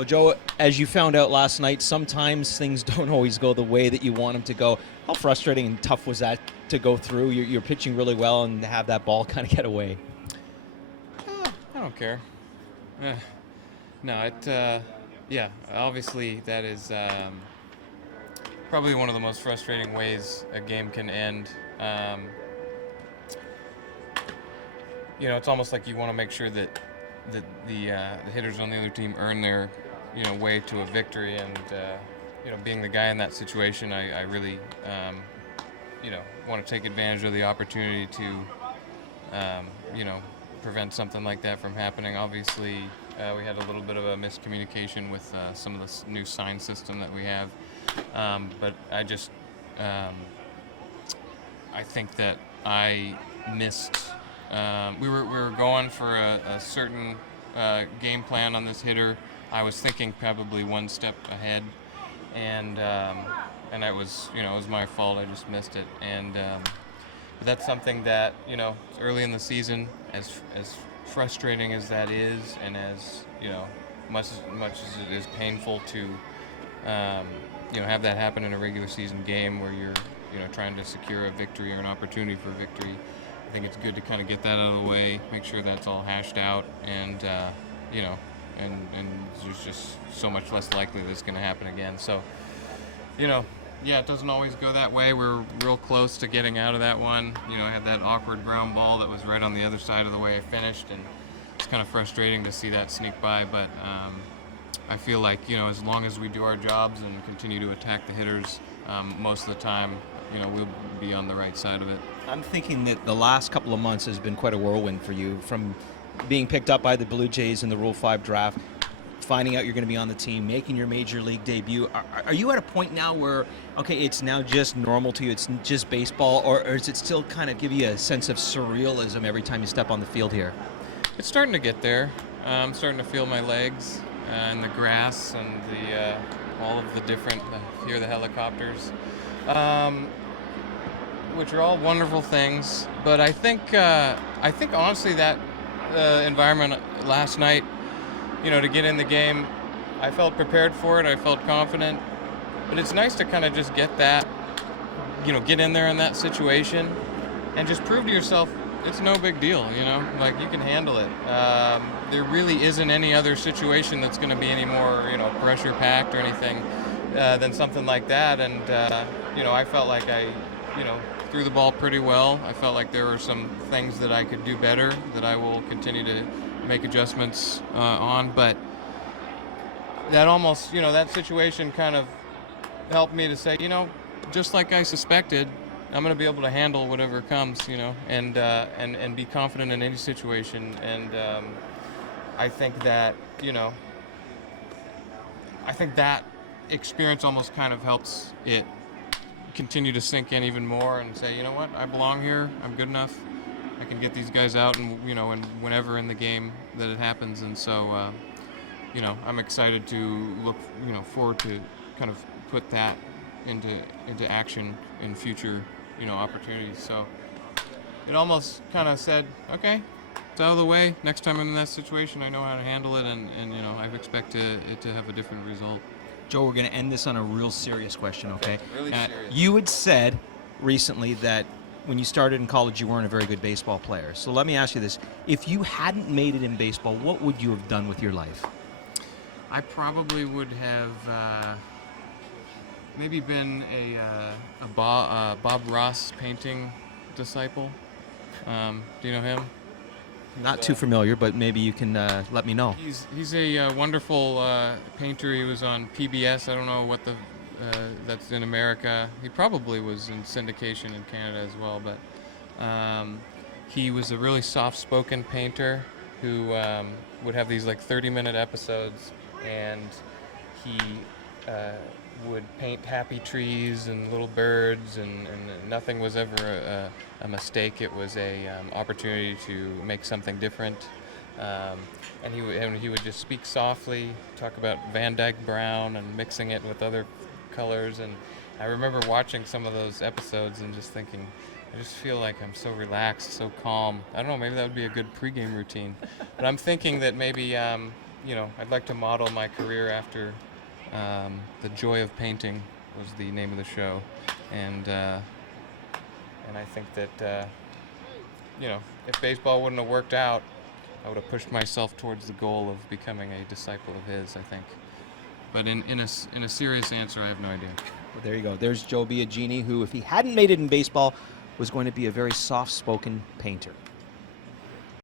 Well, Joe, as you found out last night, sometimes things don't always go the way that you want them to go. How frustrating and tough was that to go through? You're pitching really well and have that ball kind of get away. I don't care. Eh, no, yeah, obviously that is probably one of the most frustrating ways a game can end. It's almost like you want to make sure that the hitters on the other team earn their way to a victory, and being the guy in that situation, I really want to take advantage of the opportunity to prevent something like that from happening. Obviously, we had a little bit of a miscommunication with some of the new sign system that we have, but I think that I missed. We were going for a certain game plan on this hitter. I was thinking probably one step ahead, and it was my fault. I just missed it, and but that's something that early in the season, as frustrating as that is, and as much as it is painful to have that happen in a regular season game where you're trying to secure a victory or an opportunity for a victory. I think it's good to kind of get that out of the way, make sure that's all hashed out, and and there's just so much less likely that it's going to happen again. So, yeah, it doesn't always go that way. We're real close to getting out of that one. I had that awkward ground ball that was right on the other side of the way I finished, and it's kind of frustrating to see that sneak by. But I feel like as long as we do our jobs and continue to attack the hitters, most of the time, we'll be on the right side of it. I'm thinking that the last couple of months has been quite a whirlwind for you, from being picked up by the Blue Jays in the Rule 5 draft, finding out you're going to be on the team, making your major league debut. Are you at a point now where, okay, it's now just normal to you, it's just baseball, or is it still kind of give you a sense of surrealism every time you step on the field here? It's starting to get there. I'm starting to feel my legs and the grass and all of the different, hear the helicopters. Which are all wonderful things, but I think honestly that environment last night, to get in the game, I felt prepared for it. I felt confident, but it's nice to kind of just get that, get in there in that situation, and just prove to yourself it's no big deal. Like you can handle it. There really isn't any other situation that's going to be any more pressure packed or anything than something like that, and I felt like I threw the ball pretty well. I felt like there were some things that I could do better that I will continue to make adjustments on, but that almost, that situation kind of helped me to say, just like I suspected, I'm going to be able to handle whatever comes, and be confident in any situation. And I think that, that experience almost kind of helps it continue to sink in even more and say, what, I belong here, I'm good enough, I can get these guys out, and and whenever in the game that it happens. And so I'm excited to look forward to kind of put that into action in future opportunities. So it almost kind of said, okay, it's out of the way, next time I'm in that situation I know how to handle it, and I expect it to have a different result. Joe, we're going to end this on a real serious question, okay? Really serious. You had said recently that when you started in college, you weren't a very good baseball player. So let me ask you this. If you hadn't made it in baseball, what would you have done with your life? I probably would have maybe been a Bob Ross painting disciple. Do you know him? Not too familiar, but maybe you can let me know. He's a wonderful painter. He was on PBS. I don't know what that's in America. He probably was in syndication in Canada as well, but he was a really soft-spoken painter who would have these like 30-minute episodes, and he would paint happy trees and little birds, and nothing was ever a mistake. It was a opportunity to make something different. And he would just speak softly, talk about Van Dyke Brown and mixing it with other colors. And I remember watching some of those episodes and just thinking, I just feel like I'm so relaxed, so calm. I don't know, maybe that would be a good pregame routine. But I'm thinking that maybe I'd like to model my career after The Joy of Painting was the name of the show, and I think that if baseball wouldn't have worked out, I would have pushed myself towards the goal of becoming a disciple of his, I think. But in a serious answer, I have no idea. Well, there you go. There's Joe Biagini, who, if he hadn't made it in baseball, was going to be a very soft-spoken painter.